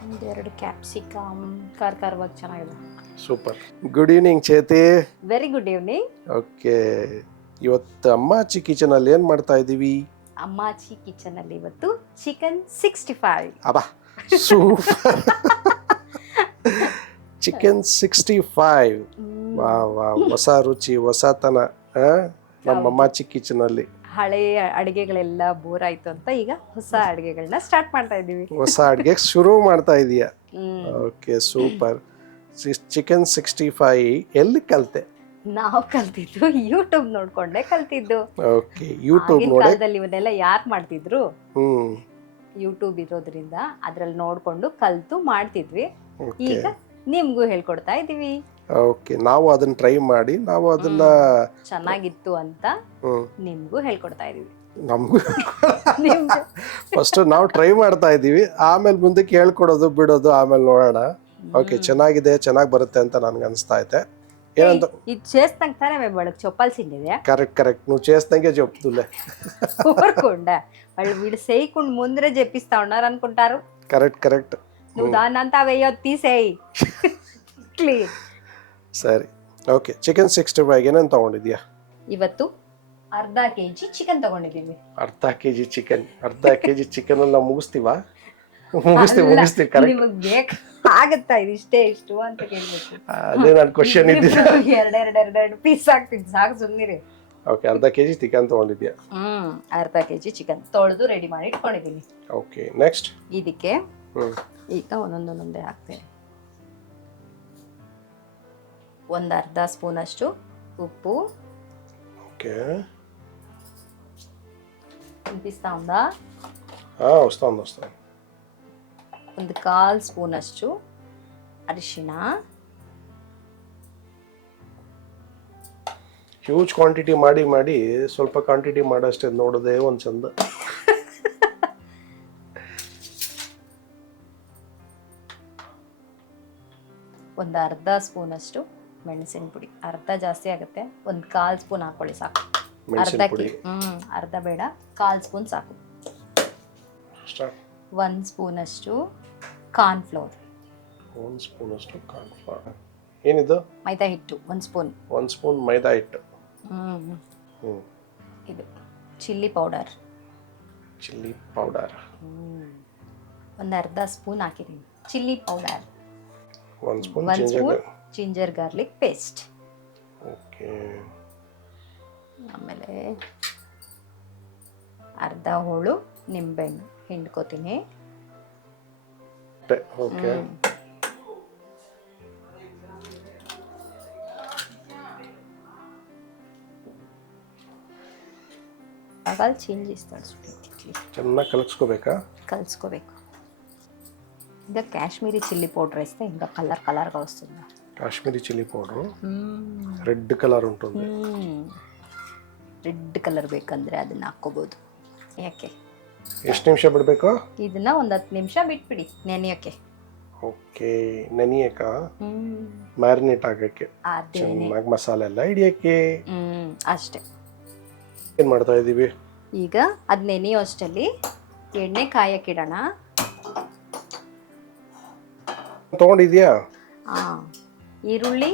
ಒಂದೆರಡು ಕ್ಯಾಪ್ಸಿಕಮ್ ಖಾರವಾಗಿ ಚೆನ್ನಾಗಿದೆ. Super. Good evening Chethi. Very good evening. Okay, ಇವತ್ತು ಅಮ್ಮಾಚಿ ಕಿಚನ್ ಅಲ್ಲಿ ಏನ್ ಮಾಡ್ತಾ ಇದೀವಿ? ಅಮ್ಮಾಚಿ ಕಿಚನ್ ಅಲ್ಲಿ ಇವತ್ತು ಚಿಕನ್ 65. ಅಬ್ಬಾ ಸೂಪರ್. ಚಿಕನ್ 65. ವಾ ವಾ, ಹೊಸ ರುಚಿ ಹೊಸತನ ನಮ್ಮ ಅಮ್ಮಾಚಿ ಕಿಚನ್ ಅಲ್ಲಿ. ಹಳೆಯ ಅಡಿಗೆಗಳೆಲ್ಲ ಬೋರ್ ಆಯ್ತು ಅಂತ ಈಗ ಹೊಸ ಅಡಿಗೆಗಳನ್ನ ಸ್ಟಾರ್ಟ್ ಮಾಡ್ತಾ ಇದೀವಿ. ಹೊಸ ಅಡಿಗೆ ಶುರು ಮಾಡ್ತಾ ಇದೀಯಾ? Okay super. ಚಿಕನ್ 65 ಎಲ್ಲಿ ಕಲ್ತೆ? ನಾವು ಕಲ್ತಿದ್ದು ಯೂಟ್ಯೂಬ್ ನೋಡ್ಕೊಂಡೆ ಕಲ್ತಿದ್ದು. ಓಕೆ, ಯೂಟ್ಯೂಬ್ ನೋಡಿ. ಕಾಲದಲ್ಲಿ ಇವನ್ನೆಲ್ಲ ಯಾರು ಮಾಡ್ತಿದ್ರು? ಯೂಟ್ಯೂಬ್ ಇರೋದ್ರಿಂದ ಅದ್ರಲ್ಲಿ ನೋಡ್ಕೊಂಡು ಕಲ್ತು ಮಾಡ್ತಿದ್ವಿ. ಈಗ ನಿಮ್ಗೂ ಹೇಳ್ಕೊಡ್ತಾ ಇದೀವಿ. ಓಕೆ, ನಾವು ಅದನ್ನ ಟ್ರೈ ಮಾಡಿ ನಾವು ಅದನ್ನ ಚೆನ್ನಾಗಿತ್ತು ಅಂತ ನಿಮ್ಗೂ ಹೇಳ್ಕೊಡ್ತಾ ಇದೀವಿ. ನಮಗೂ ಫಸ್ಟ್ ನಾವು ಟ್ರೈ ಮಾಡ್ತಾ ಇದೀವಿ, ಆಮೇಲೆ ಮುಂದಕ್ಕೆ ಹೇಳ್ಕೊಡೋದು ಬಿಡೋದು ಆಮೇಲೆ ನೋಡೋಣ. ಓಕೆ, ಚೆನ್ನಾಗಿದೆ, ಚೆನ್ನಾಗಿ ಬರುತ್ತೆ ಅಂತ ನನ್ಗೆ ಅನಿಸ್ತಾ ಐತೆ. ಏನಂತ ఇది చేస్తాంటారే మేము వాళ్ళకి చెప్పాల్సిందే. కరెక్ట్ నువ్వు చేస్తాకే చెప్తులే. ఊరుకోండా, వాళ్ళు వీళ్ళు చేయకుండా ముందరే చెప్పిస్తా ఉన్నారు అనుకుంటారు. కరెక్ట్ నువ్వు దాన్నంతా వేయొద్దు, తీసేయి. ಸರಿ. ಓಕೆ, ಚಿಕನ್ 65 ಏನೇನು ತಗೊಂಡಿದ್ಯಾ? ಇವತ್ತು ಅರ್ಧ ಕೆಜಿ ಚಿಕನ್ ತಗೊಂಡಿದ್ದೀವಿ. ಅರ್ಧ ಕೆಜಿ ಚಿಕನ್ ಎಲ್ಲ ಮುಗಿಸ್ತೀವಾ? ಮುಗಿಸ್ತೀವಿ ಕರೆಕ್ಟ್. ನಿಮಗೆ ಬೇಕಾಗತ್ತಾ ಇದಿಷ್ಟೇ ಇಷ್ಟು ಅಂತ ಕೇಳಬೇಕು? ಅದೇ ನನ್ನ ಕ್ವಶನ್ ಇದ್ದಿದ್ದು. ಎರಡು ಪೀಸ್ ಆಗ್ತಿದ್ದು ಸಾಕು, ಸುಮ್ಮನಿರಿ. ಓಕೆ, ಅರ್ಧ ಕೆಜಿ ಚಿಕನ್ ತಗೊಂಡಿದ್ಯಾ? ಅರ್ಧ ಕೆಜಿ ಚಿಕನ್ ತೊಳೆದು ರೆಡಿ ಮಾಡಿ ಇಟ್ಕೊಂಡಿದ್ದೀನಿ. ಓಕೆ, ನೆಕ್ಸ್ಟ್ ಇದಕ್ಕೆ ಈಗ ಒಂದೊಂದೇ ಹಾಕ್ತೇನೆ. ಒಂದು ಅರ್ಧ ಸ್ಪೂನ್ ಅಷ್ಟು ಉಪ್ಪು. ಓಕೆ, ಅನಿಪಿಸ್ತಾ ఉందా? వస్తాను. ಒಂದು 1/4 ಸ್ಪೂನ್ ಅಷ್ಟು ಅರಿಶಿನ. ಹ್ಯೂಜ್ ಕ್ವಾಂಟಿಟಿ ಮಾಡಿ ಸ್ವಲ್ಪ ಕ್ವಾಂಟಿಟಿ ಮಾಡೋಷ್ಟೇ ನೋಡೋದೇ ಒಂದು ಚಂದ. ಒಂದು ಅರ್ಧ ಸ್ಪೂನ್ ಅಷ್ಟು ಮೆಣಸಿನ ಪುಡಿ. ಅರ್ಧ ಜಾಸ್ತಿ ಆಗುತ್ತೆ, ಒಂದು 1/4 ಸ್ಪೂನ್ ಹಾಕೊಳ್ಳಿ ಸಾಕು. ಅರ್ಧ ಬೇಡ, 1/4 ಸ್ಪೂನ್ ಸಾಕು. 1 ಸ್ಪೂನ್ ಅಷ್ಟು ಕಾರ್ನ್ ಫ್ಲೋರ್. 1 ಸ್ಪೂನ್ ಅಷ್ಟು ಕಾರ್ನ್ ಫ್ಲೋರ್. ಏನಿದು? ಮೈದಾ ಹಿಟ್ಟು 1 ಸ್ಪೂನ್. 1 ಸ್ಪೂನ್ ಮೈದಾ ಹಿಟ್ಟು. ಇದು ಚಿಲ್ಲಿ ಪೌಡರ್. ಒಂದು ಅರ್ಧ ಸ್ಪೂನ್ ಹಾಕಿದ್ದೀನಿ chilli powder. 1 spoon ginger garlic paste. Okay, ಆಮೇಲೆ ಅರ್ಧ ಹೋಳು ನಿಂಬೆಹಣ್ಣು ಹಿಂಡ್ಕೋತೀನಿ. ಓಕೆ, ಆಗ ಚೇಂಜ್ ಚೆನ್ನಾಗಿ కలుసుకోಬೇಕು. ఇంకా కాశ్మీరీ చిల్లీ పౌడర్ వేస్తే ఇంకా కలర్గా వస్తుంది. కాశ్మీరీ చిల్లీ పౌడర్ రెడ్ కలರ್ ఉంటుంది. ರೆಡ್ ಕಲರ್ ಬೇಕಂದ್ರೆ ಅದನ್ನ ಹಾಕೋಬಹುದು. ಯಾಕೆ ಎಷ್ಟು ನಿಮಿಷ ಬಿಡಬೇಕು? ಇದನ್ನ ಒಂದು 10 ನಿಮಿಷ ಬಿಟ್ಬಿಡಿ ನೆನೆಯೋಕೆ. ಓಕೆ, ನೆನೆಯಕ ಮ್ಯಾರಿನೇಟ್ ಆಗಕ್ಕೆ, ಚೆನ್ನಾಗಿ ಮಸಾಲೆ ಎಲ್ಲ ಹಿಡಿಯಕ್ಕೆ. ಅಷ್ಟೇ. ಏನ್ ಮಾಡ್ತಾ ಇದೀವಿ ಈಗ? ಅದ್ ನೆನೆಯೋ ಅಷ್ಟರಲ್ಲಿ ಎಣ್ಣೆ ಕಾಯಕ್ಕಿಡೋಣ. ತಗೊಂಡಿದ್ಯಾ? ಈರುಳ್ಳಿ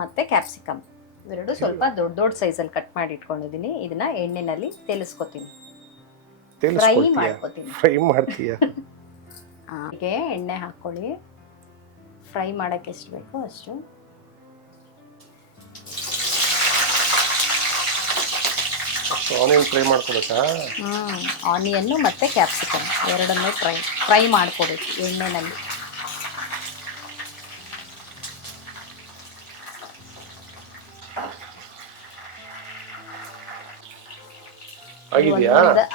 ಮತ್ತೆ ಕ್ಯಾಪ್ಸಿಕಮ್ ಇವೆರಡು ಸ್ವಲ್ಪ ದೊಡ್ಡ ಸೈಜಲ್ಲಿ ಕಟ್ ಮಾಡಿ ಇಟ್ಕೊಂಡಿದ್ದೀನಿ. ಇದನ್ನ ಎಣ್ಣೆನಲ್ಲಿ ತೆಲಿಸ್ಕೊತೀನಿ, ಫ್ರೈ ಮಾಡ್ತೀಯಾ? ಹೀಗೆ ಎಣ್ಣೆ ಹಾಕೊಳ್ಳಿ. ಫ್ರೈ ಮಾಡಕ್ಕೆ ಎಷ್ಟು ಬೇಕೋ ಅಷ್ಟು. ಆನಿಯನ್ ಫ್ರೈ ಮಾಡ್ಕೋಬೇಕಾ? ಆನಿಯನ್ನು ಮತ್ತೆ ಕ್ಯಾಪ್ಸಿಕಮ್ ಎರಡನ್ನೂ ಫ್ರೈ ಮಾಡ್ಕೋಬೇಕು ಎಣ್ಣೆನಲ್ಲಿ.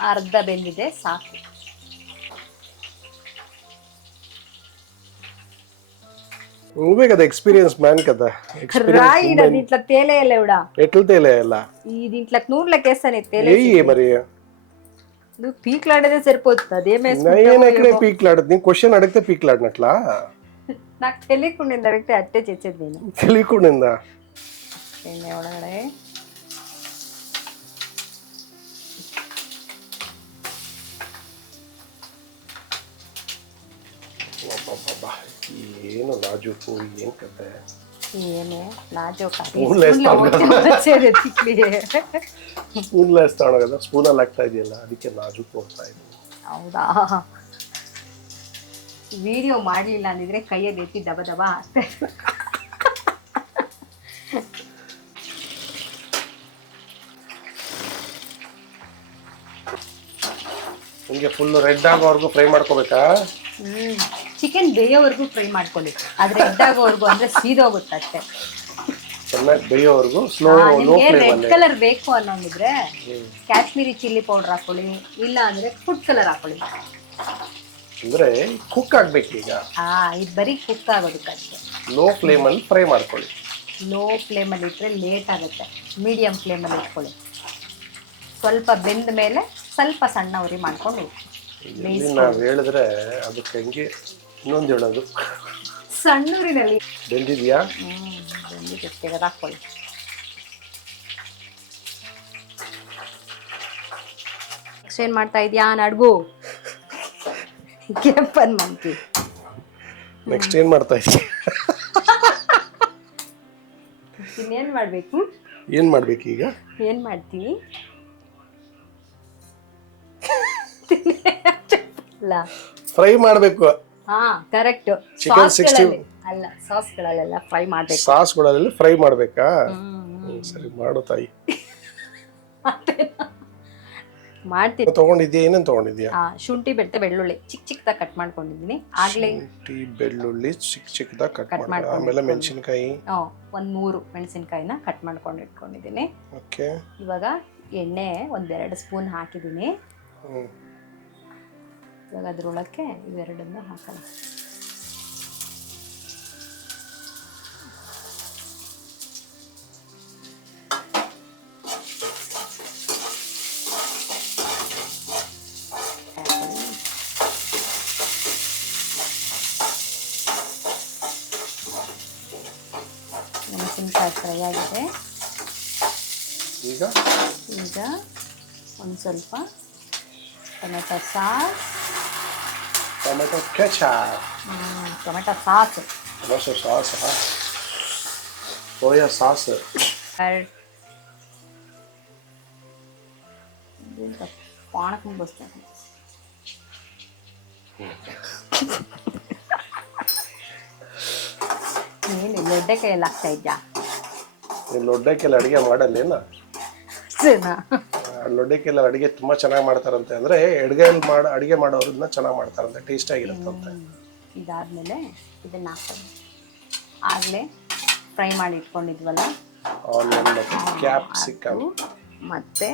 ಅರ್ಧ ಬೆಂದಿದೆ, ಸಾಕು. నువ్వే కదా ఎక్స్పీరియన్స్ మ్యాన్ కదా. రాయిడ దీంట్లో తేలేయలేవుడా? ఎట్లా తేలేయాల? ఈ దీంట్లో నూనెలోకి వేస్తానే తేలే. ఏయ్ మరి నువ్వు పీక్లాడేదే సరిపోతుంది. నేను ఎక్కడే పీక్లాడదు? నీ క్వశ్చన్ అడిగితే పీక్లాడినట్లా? నాకు తెలియకుండా అడిగితే అట్టే చేసేది. నేను తెలియకుండా ಎಣ್ಣೆ ಒಳಗಡೆ ಅಬ್ಬಬ್ಬಬ್ಬಾ, ಏನು ನಾಜೂಕು, ಏನು ಕತೆ. ಏನೇ ನಾಜೂಕ ಸ್ಪೂನ್ಲೆಸ್ ತಗೊಂಡೋಗದ, ಸ್ಪೂನಲ್ಲಿ ಆಗ್ತಾ ಇದೆಯಲ್ಲ, ಅದಕ್ಕೆ ನಾಜೂಕು ಹೋಗ್ತಾ ಇದ್ದೀನಿ. ಹೌದಾ, ವಿಡಿಯೋ ಮಾಡಲಿಲ್ಲ ಅಂದಿದ್ರೆ ಕೈಯಲ್ಲಿ ಎತ್ತಿ ದಬ ದಬ ಹಾಕ್ತೆ. ಹಿಂಗೆ ಫುಲ್ ರೆಡ್ ಆಗೋವರೆಗೂ ಫ್ರೈ ಮಾಡ್ಕೋಬೇಕಾ? ಚಿಕನ್ ಬೇಯೋವರೆಗೂ ಫ್ರೈ ಮಾಡ್ಕೊಳ್ಳಿ, ಆದ್ರೆ ರೆಡ್ ಆಗೋವರೆಗೂ ಅಂದ್ರೆ ಸೀದೋಗುತ್ತೆ ಅಷ್ಟೇ. ಚೆನ್ನಾಗಿ ಬೇಯೋವರೆಗೂ ಸ್ಲೋ ಲೋ ನಿಮ್ಗೆ ರೆಡ್ ಫ್ಲೇಮಲ್ಲಿ. ಕಲರ್ ಬೇಕು ಅನ್ನೋಂಗಿದ್ರೆ ಕಾಶ್ಮೀರಿ ಚಿಲ್ಲಿ ಪೌಡರ್ ಹಾಕೊಳ್ಳಿ, ಇಲ್ಲ ಅಂದ್ರೆ ಫುಡ್ ಕಲರ್ ಹಾಕೊಳ್ಳಿ. ಅಂದ್ರೆ ಕುಕ್ ಆಗ್ಬೇಕು ಈಗ. ಇದು ಬರೀ ಕುಕ್ ಆಗೋದಕ್ಕಷ್ಟೇ. ಲೋ ಫ್ಲೇಮಲ್ಲಿ ಫ್ರೈ ಮಾಡ್ಕೊಳ್ಳಿ. ಲೋ ಫ್ಲೇಮಲ್ಲಿ ಇಟ್ಟರೆ ಲೇಟ್ ಆಗುತ್ತೆ, ಮೀಡಿಯಂ ಫ್ಲೇಮಲ್ಲಿ ಇಟ್ಕೊಳ್ಳಿ. ಸ್ವಲ್ಪ ಬೆಂದ ಮೇಲೆ ಸ್ವಲ್ಪ ಸಣ್ಣ ಉರಿ ಮಾಡ್ಕೊಂಡು ನಾವು ಹೇಳಿದ್ರೆ ಅದಕ್ಕೆ ಹೆಂಗೆ ಇನ್ನೊಂದು ಹೇಳೋದು, ಸಣ್ಣ ಉರಿನಲ್ಲಿ ಬೆಂದಿದ್ಯಾ? ಬೆಂದಿದ್ದು ತೆಗೆದಾಕೊಳ್ಳಿ. ನೆಕ್ಸ್ಟ್ ಏನು ಮಾಡ್ತಾ ಇದೆಯಾ ನಡ್ಗು ಕೆಂಪನ್ ಮಂಕಿ? ನೆಕ್ಸ್ಟ್ ಏನು ಮಾಡ್ತಾ ಇದ್ದೀಯ? ಇನ್ನೇನು ಮಾಡಬೇಕು? ಏನು ಮಾಡ್ಬೇಕು ಈಗ? ಏನು ಮಾಡ್ತೀವಿ? ಫ್ರೈ ಮಾಡಬೇಕು. ಹಾ ಕರೆಕ್ಟ್. ಚಿಕನ್ 60 ಅಲ್ಲ, ಸಾಸ್ಗಳಲ್ಲೆಲ್ಲ ಫ್ರೈ ಮಾಡಬೇಕು. ಸಾಸ್ಗಳಲ್ಲಿ ಫ್ರೈ ಮಾಡಬೇಕಾ? ಸರಿ ಮಾಡು ತಾಯಿ. ಮಾಡ್ತೀನಿ. ತಗೊಂಡಿದ್ಯಾ? ಏನೇನು ತಗೊಂಡಿದ್ಯಾ? ಶುಂಠಿ ಬೆಳ್ಳುಳ್ಳಿ ಚಿಕ್ಕ ಚಿಕ್ಕದಾಗಿ ಕಟ್ ಮಾಡ್ಕೊಂಡಿದ್ದೀನಿ ಆಗ್ಲೇ. ಶುಂಠಿ ಬೆಳ್ಳುಳ್ಳಿ ಚಿಕ್ಕ ಚಿಕ್ಕದಾಗಿ ಕಟ್ ಮಾಡಿ, ಆಮೇಲೆ ಮೆಣಸಿನಕಾಯಿ 3 ಮೆಣಸಿನಕಾಯಿನ ಕಟ್ ಮಾಡ್ಕೊಂಡು ಇಟ್ಕೊಂಡಿದ್ದೀನಿ. ಓಕೆ. ಇವಾಗ ಎಣ್ಣೆ 1-2 ಸ್ಪೂನ್ ಹಾಕಿದ್ದೀನಿ. ಇವಾಗ ಅದ್ರೊಳಕ್ಕೆ ಇವೆರಡನ್ನ ಹಾಕೋಣ. ಮೆಣಸಿನ್ಕಾಯಿ ಫ್ರೈ ಆಗಿದೆ. ಈಗ ಒಂದು ಸ್ವಲ್ಪ tomato sauce, tomato ketchup, tomato sauce, tomato sauce, soya sauce, ಪಾಣಕಂ ಬಸ್ತಾರೆ. ಏನು ಲೊಡ್ಡೆ ಕೈಯಲ್ಲಿ ಆಗ್ತಾ ಇದ್ಯಾ? ಲೊಡ್ಡೆಕೆಲ್ಲ ಅಡುಗೆ ಮಾಡಲ್ಲೇನ? ಲೊಡ್ಡೆಕೆಲ್ಲ ಅಡುಗೆ ತುಂಬ ಚೆನ್ನಾಗಿ ಮಾಡ್ತಾರಂತೆ. ಅಂದರೆ ಅಡುಗೆ ಮಾಡೋರನ್ನ ಚೆನ್ನಾಗಿ ಮಾಡ್ತಾರಂತೆ, ಟೇಸ್ಟ್ ಆಗಿರುತ್ತಂತೆ. ಇದಾದ್ಮೇಲೆ ಇದನ್ನ ಹಾಕೋದು. ಆಗಲೇ ಫ್ರೈ ಮಾಡಿ ಇಟ್ಕೊಂಡಿದ್ವಲ್ಲ ಆನಿಯನ್ ಮತ್ತು ಕ್ಯಾಪ್ಸಿಕಮ್, ಮತ್ತೆ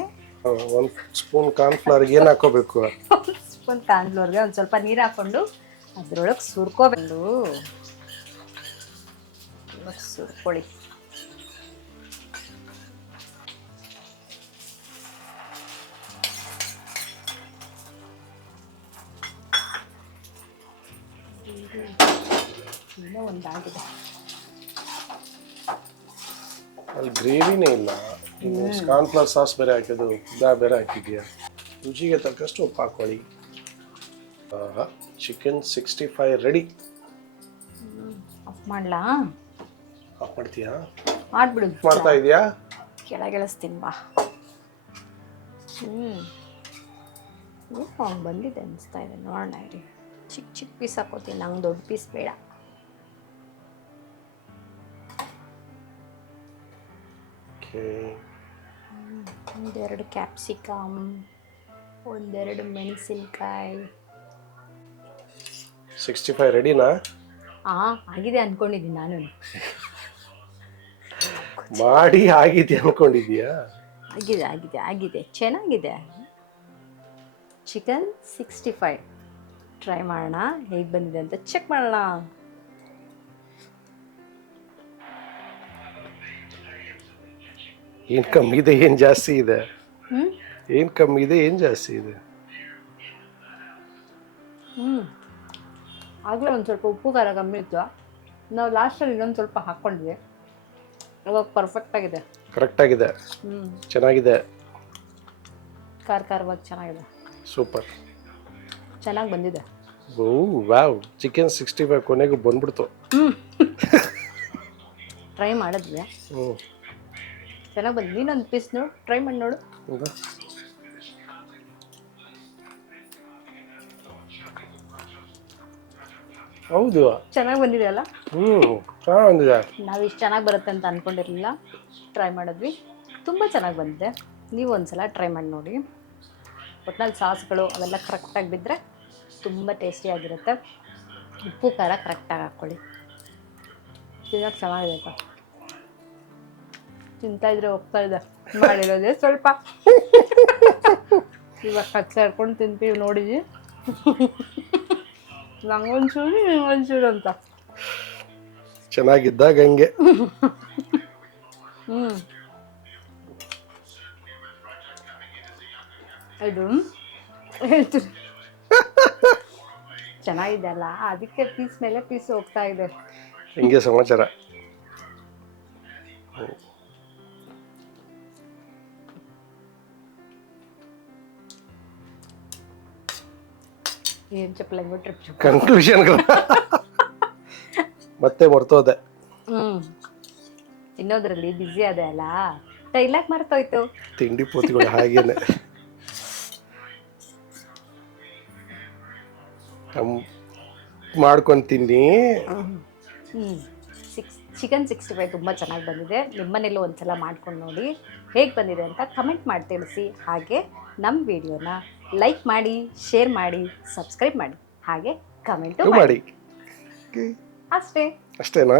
1 ಸ್ಪೂನ್ ಕಾರ್ನ್ಫ್ಲವರ್ಗೆ ಏನು ಹಾಕೋಬೇಕು? 1 ಸ್ಪೂನ್ ಕಾರ್ನ್ಫ್ಲವರ್ಗೆ ಒಂದು ಸ್ವಲ್ಪ ನೀರು ಹಾಕ್ಕೊಂಡು ಅದ್ರೊಳಗೆ ಸುರ್ಕೋಬೇಕು. ಸುರ್ಕೊಳ್ಳಿ. ಇನ್ನೂ ಒಂದಾಗಿದೆ. ಅಲ್ಲಿ ಗ್ರೇವಿನೇ ಇಲ್ಲ, ಕಾರ್ನ್ಫ್ಲವರ್ ಸಾಸ್ ಬೇರೆ ಹಾಕಿದ್ದು, ಬೇರೆ ಹಾಕಿದ್ಯಾ? ರುಚಿಗೆ ತಕ್ಕಷ್ಟು ಉಪ್ಪು ಹಾಕೊಳ್ಳಿ. Chicken 65 ready. ಆಫ್ ಮಾಡ್ಲಾ? ಆಫ್ ಮಾಡ್ತೀಯಾ? ಮಾಡ್ಬಿಡು. ಮಾಡ್ತಾ ಇದೀಯಾ? ಕೆಳಗಿಳಿಸ್ತೀನಿ ಬಾ. ಬಂದಿದೆ ಅನಿಸ್ತಾ ಇದೆ, ನೋಡೋಣ ಇರಿ. ಚಿಕ್ಕ ಚಿಕ್ಕ ಪೀಸ್ ಹಾಕೋತೀನಿ, ನಂಗೆ ದೊಡ್ಡ ಪೀಸ್ ಬೇಡ. ಒಂದೆರಡು ಕ್ಯಾಪ್ಸಿಕಮ್, ಒಂದೆರಡು ಮೆಣಸಿನ್ಕಾಯಿ. 65 ರೆಡಿನಾ? ಆಗಿದೆ ಅನ್ಕೊಂಡಿದ್ದೀನಿ ನಾನು. ಮಾಡಿ ಆಗಿದೆ ಅನ್ಕೊಂಡಿದ್ಯಾ? ಆಗಿದೆ ಚೆನ್ನಾಗಿದೆ. ಚಿಕನ್ 65 ಟ್ರೈ ಮಾಡೋಣ, ಹೇಗೆ ಬಂದಿದೆ ಅಂತ ಚೆಕ್ ಮಾಡೋಣ. ಏನು ಕಮ್ಮಿ ಇದೆ, ಏನು ಜಾಸ್ತಿ ಇದೆ? ಏನು ಕಮ್ಮಿ ಇದೆ, ಏನು ಜಾಸ್ತಿ ಇದೆ? ಆಗಲೇ ಒಂದು ಸ್ವಲ್ಪ ಉಪ್ಪು ಖಾರ ಕಮ್ಮಿ ಇತ್ತು, ನಾವು ಲಾಸ್ಟಲ್ಲಿ ಇನ್ನೊಂದು ಸ್ವಲ್ಪ ಹಾಕ್ಕೊಂಡ್ವಿ. ಇವಾಗ ಪರ್ಫೆಕ್ಟ್ ಆಗಿದೆ, ಕರೆಕ್ಟ್ ಆಗಿದೆ, ಚೆನ್ನಾಗಿದೆ, ಖಾರವಾಗಿ ಚೆನ್ನಾಗಿದೆ. ಸೂಪರ್, ಚೆನ್ನಾಗಿ ಬಂದಿದೆ. ಓ ವಾವ್, ಚಿಕನ್ 65 ಕೊನೆಗೂ ಬಂದ್ಬಿಡ್ತು. ಟ್ರೈ ಮಾಡಿದ್ವಿ, ಹ್ಞೂ ಚೆನ್ನಾಗಿ ಬಂದು. ನೀನೊಂದು ಪೀಸ್ ನೋಡು, ಟ್ರೈ ಮಾಡಿ ನೋಡು. ಹೌದಾ? ಹೌದು, ಚೆನ್ನಾಗಿ ಬಂದಿದೆ ಅಲ್ಲ? ಚೆನ್ನಾಗಿ ಬಂದಿದೆ. ನಾವು ಇಷ್ಟು ಚೆನ್ನಾಗಿ ಬರುತ್ತೆ ಅಂತ ಅಂದ್ಕೊಂಡಿರಲಿಲ್ಲ, ಟ್ರೈ ಮಾಡಿದ್ವಿ, ತುಂಬ ಚೆನ್ನಾಗಿ ಬಂದಿದೆ. ನೀವು ಒಂದ್ಸಲ ಟ್ರೈ ಮಾಡಿ ನೋಡಿ. ಒಟ್ನಲ್ಲಿ ಸಾಸ್ಗಳು ಅವೆಲ್ಲ ಕರೆಕ್ಟಾಗಿ ಬಿದ್ದರೆ ತುಂಬ ಟೇಸ್ಟಿಯಾಗಿರುತ್ತೆ. ಉಪ್ಪು ಖಾರ ಕರೆಕ್ಟಾಗಿ ಹಾಕ್ಕೊಳ್ಳಿ. ತಿನ್ನೋಕೆ ಚೆನ್ನಾಗಿದೆ ಸರ್. ತಿಂತಾಯಿದ್ರೆ ಹೋಗ್ತಾ ಇದೆ, ಮಾಡಿರೋದೇ ಸ್ವಲ್ಪ. ಇವಾಗ ಕಚ್ಚ ಹಿಡ್ಕೊಂಡು ತಿಂತೀವಿ ನೋಡಿದ್ವಿ. ನಂಗೊಂಚೂರು ನಿಂಗೊಂಚೂರು ಅಂತ. ಚೆನ್ನಾಗಿದ್ದಾಗ ಹಂಗೆ. ಇದು ಚೆನ್ನಾಗಿದೆ ಅಲ್ಲ, ಅದಕ್ಕೆ ಪೀಸ್ ಮೇಲೆ ಪೀಸ್ ಹೋಗ್ತಾ ಇದೆ. ಹಿಂಗೆ ಸಮಾಚಾರ. ಏನ್ ಚಪ್ಪಲಂಗು ಟ್ರಿಪ್. ಕನ್ಕ್ಲೂಷನ್ ಮತ್ತೆ ಮರ್ತೋದೆ. ಇನ್ನೋದ್ರಲ್ಲಿ ಬ್ಯುಸಿ ಅದೇ ಅಲ್ಲ, ಡೈಲಾಗ್ ಮರ್ತೋಯ್ತು. ತಿಂಡಿ ಪೂತಿಗಳು ಹಾಗೇನೆ. ಮಾಡ್ಕೊಂಡು ತಿನ್ನಿ. ಚಿಕನ್ 65 ತುಂಬ ಚೆನ್ನಾಗಿ ಬಂದಿದೆ. ನಿಮ್ಮನೇಲೂ ಒಂದ್ಸಲ ಮಾಡ್ಕೊಂಡು ನೋಡಿ ಹೇಗೆ ಬಂದಿದೆ ಅಂತ ಕಮೆಂಟ್ ಮಾಡಿ ತಿಳಿಸಿ. ಹಾಗೆ ನಮ್ಮ ವಿಡಿಯೋನ ಲೈಕ್ ಮಾಡಿ, ಶೇರ್ ಮಾಡಿ, ಸಬ್ಸ್ಕ್ರೈಬ್ ಮಾಡಿ, ಹಾಗೆ ಕಮೆಂಟು ಮಾಡಿ. ಮಾಡಿ. ಅಷ್ಟೇ. ಅಷ್ಟೇನಾ?